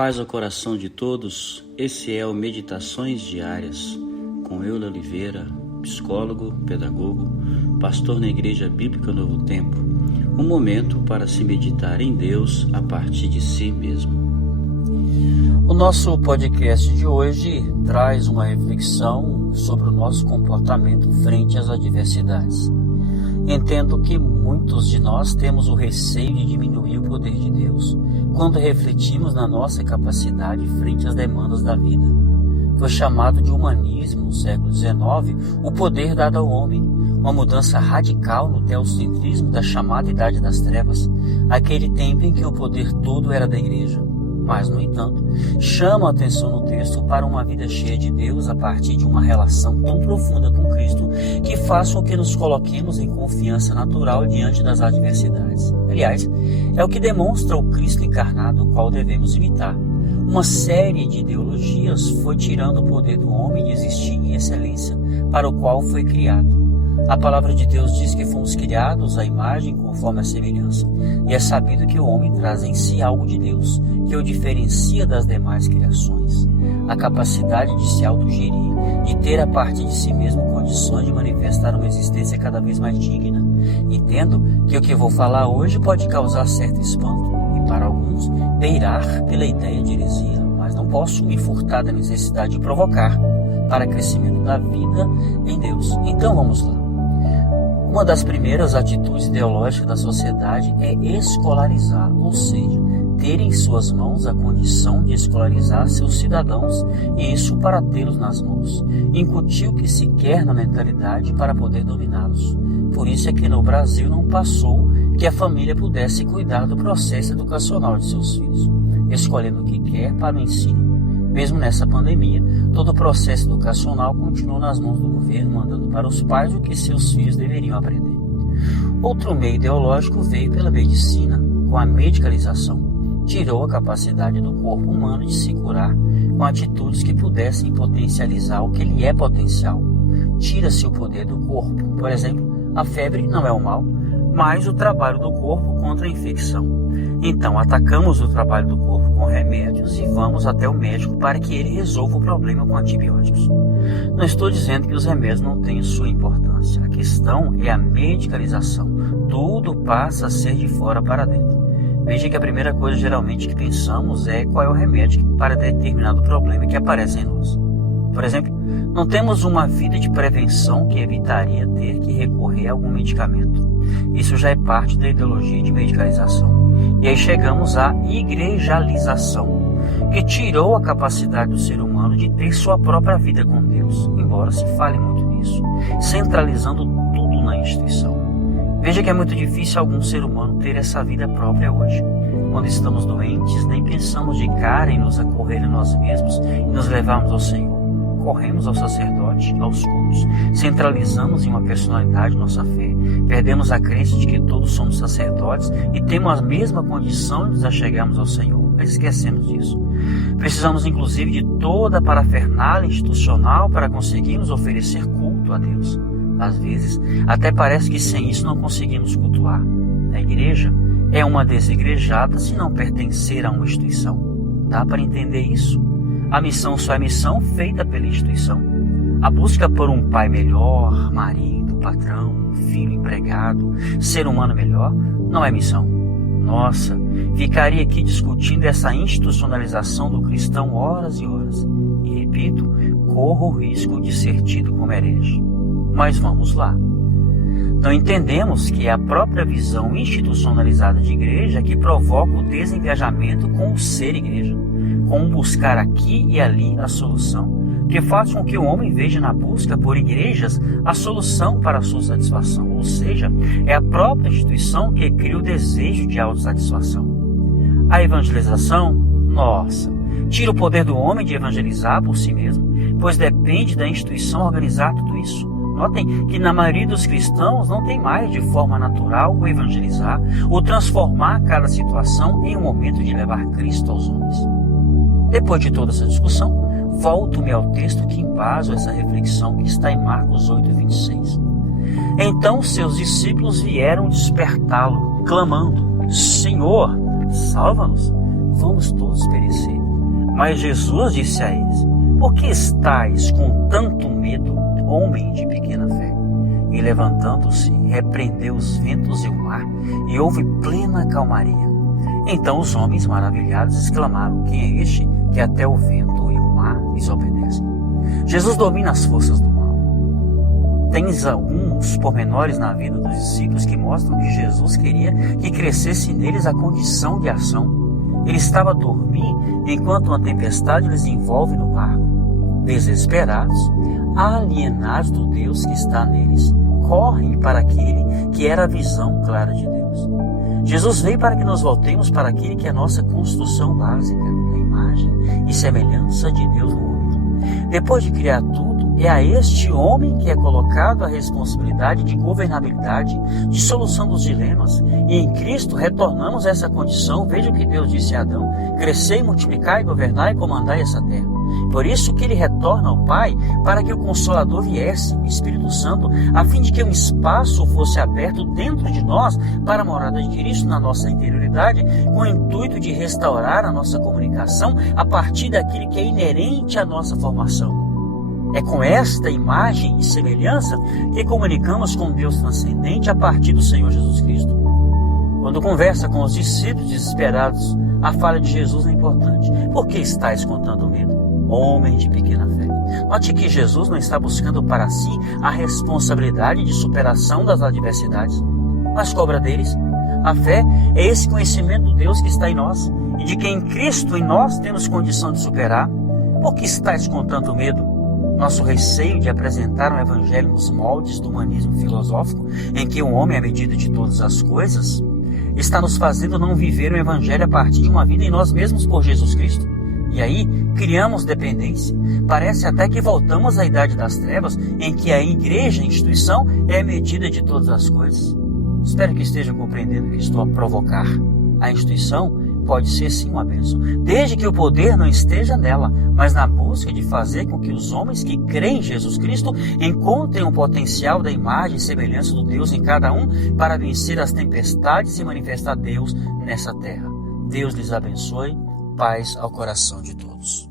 Paz ao coração de todos, esse é o Meditações Diárias, com Euler Oliveira, psicólogo, pedagogo, pastor na Igreja Bíblica Novo Tempo, um momento para se meditar em Deus a partir de si mesmo. O nosso podcast de hoje traz uma reflexão sobre o nosso comportamento frente às adversidades. Entendo que muitos de nós temos o receio de diminuir o poder de Deus quando refletimos na nossa capacidade frente às demandas da vida. Foi chamado de humanismo no século XIX o poder dado ao homem, uma mudança radical no teocentrismo da chamada Idade das Trevas, aquele tempo em que o poder todo era da igreja. Mas, no entanto, chama a atenção no texto para uma vida cheia de Deus a partir de uma relação tão profunda com Cristo que faça com que nos coloquemos em confiança natural diante das adversidades. Aliás, é o que demonstra o Cristo encarnado, o qual devemos imitar. Uma série de ideologias foi tirando o poder do homem de existir em excelência, para o qual foi criado. A palavra de Deus diz que fomos criados à imagem conforme a semelhança, e é sabido que o homem traz em si algo de Deus, que o diferencia das demais criações. A capacidade de se autogerir, de ter a partir de si mesmo condições de manifestar uma existência cada vez mais digna. Entendo que o que vou falar hoje pode causar certo espanto, e para alguns, beirar pela ideia de heresia, mas não posso me furtar da necessidade de provocar para crescimento da vida em Deus. Então vamos lá. Uma das primeiras atitudes ideológicas da sociedade é escolarizar, ou seja, ter em suas mãos a condição de escolarizar seus cidadãos, e isso para tê-los nas mãos. Incutir o que se quer na mentalidade para poder dominá-los. Por isso é que no Brasil não passou que a família pudesse cuidar do processo educacional de seus filhos, escolhendo o que quer para o ensino. Mesmo nessa pandemia, todo o processo educacional continuou nas mãos do governo, mandando para os pais o que seus filhos deveriam aprender. Outro meio ideológico veio pela medicina, com a medicalização. Tirou a capacidade do corpo humano de se curar com atitudes que pudessem potencializar o que ele é potencial. Tira-se o poder do corpo. Por exemplo, a febre não é o mal, mas o trabalho do corpo contra a infecção. Então, atacamos o trabalho do corpo com remédios e vamos até o médico para que ele resolva o problema com antibióticos. Não estou dizendo que os remédios não tenham sua importância. A questão é a medicalização. Tudo passa a ser de fora para dentro. Veja que a primeira coisa geralmente que pensamos é qual é o remédio para determinado problema que aparece em nós. Por exemplo, não temos uma vida de prevenção que evitaria ter que recorrer a algum medicamento. Isso já é parte da ideologia de medicalização. E aí chegamos à igrejalização, que tirou a capacidade do ser humano de ter sua própria vida com Deus, embora se fale muito nisso, centralizando tudo na instituição. Veja que é muito difícil algum ser humano ter essa vida própria hoje. Quando estamos doentes, nem pensamos de cara em nos acorrer a nós mesmos e nos levarmos ao Senhor. Corremos ao sacerdote, aos cultos, centralizamos em uma personalidade nossa fé, perdemos a crença de que todos somos sacerdotes e temos a mesma condição de nos achegarmos ao Senhor, mas esquecemos disso. Precisamos inclusive de toda a parafernália institucional para conseguirmos oferecer culto a Deus. Às vezes, até parece que sem isso não conseguimos cultuar. A igreja é uma desigrejada se não pertencer a uma instituição. Dá para entender isso? A missão só é missão feita pela instituição. A busca por um pai melhor, marido, patrão, filho, empregado, ser humano melhor, não é missão. Nossa, ficaria aqui discutindo essa institucionalização do cristão horas e horas. E repito, corro o risco de ser tido como herege. Mas vamos lá. Não entendemos que é a própria visão institucionalizada de igreja que provoca o desengajamento com o ser igreja, com o buscar aqui e ali a solução, que faz com que o homem veja na busca por igrejas a solução para a sua satisfação, ou seja, é a própria instituição que cria o desejo de autossatisfação. A evangelização, nossa, tira o poder do homem de evangelizar por si mesmo, pois depende da instituição organizar tudo isso. Notem que na maioria dos cristãos não tem mais de forma natural o evangelizar ou transformar cada situação em um momento de levar Cristo aos homens. Depois de toda essa discussão, volto-me ao texto que embasa essa reflexão que está em Marcos 8:26. Então seus discípulos vieram despertá-lo, clamando: Senhor, salva-nos, vamos todos perecer. Mas Jesus disse a eles: por que estáis com tanto medo, homem de pequena fé? E levantando-se, repreendeu os ventos e o mar, e houve plena calmaria. Então os homens maravilhados exclamaram: quem é este que até o vento e o mar lhes obedecem? Jesus domina as forças do mal. Tens alguns pormenores na vida dos discípulos que mostram que Jesus queria que crescesse neles a condição de ação. Ele estava a dormir enquanto uma tempestade lhes envolve no barco. Desesperados, alienados do Deus que está neles, correm para aquele que era a visão clara de Deus. Jesus veio para que nos voltemos para aquele que é a nossa construção básica, a imagem e semelhança de Deus no homem. Depois de criar tudo, é a este homem que é colocado a responsabilidade de governabilidade, de solução dos dilemas. E em Cristo retornamos a essa condição. Veja o que Deus disse a Adão: crescei, multiplicai, governai e comandai essa terra. Por isso que ele retorna ao Pai, para que o Consolador viesse, o Espírito Santo, a fim de que um espaço fosse aberto dentro de nós para a morada de Cristo na nossa interioridade, com o intuito de restaurar a nossa comunicação a partir daquilo que é inerente à nossa formação. É com esta imagem e semelhança que comunicamos com Deus transcendente a partir do Senhor Jesus Cristo. Quando conversa com os discípulos desesperados, a fala de Jesus é importante. Por que estáis com tanto medo, homem de pequena fé? Note que Jesus não está buscando para si a responsabilidade de superação das adversidades, mas cobra deles. A fé é esse conhecimento do Deus que está em nós e de que em Cristo em nós temos condição de superar. Por que estáis com tanto medo? Nosso receio de apresentar um evangelho nos moldes do humanismo filosófico, em que o homem é a medida de todas as coisas, está nos fazendo não viver o evangelho a partir de uma vida em nós mesmos por Jesus Cristo. E aí criamos dependência. Parece até que voltamos à idade das trevas, em que a igreja, a instituição, é a medida de todas as coisas. Espero que estejam compreendendo o que estou a provocar. A instituição pode ser sim uma bênção, desde que o poder não esteja nela, mas na busca de fazer com que os homens que creem em Jesus Cristo encontrem o potencial da imagem e semelhança do Deus em cada um para vencer as tempestades e manifestar Deus nessa terra. Deus lhes abençoe. Paz ao coração de todos.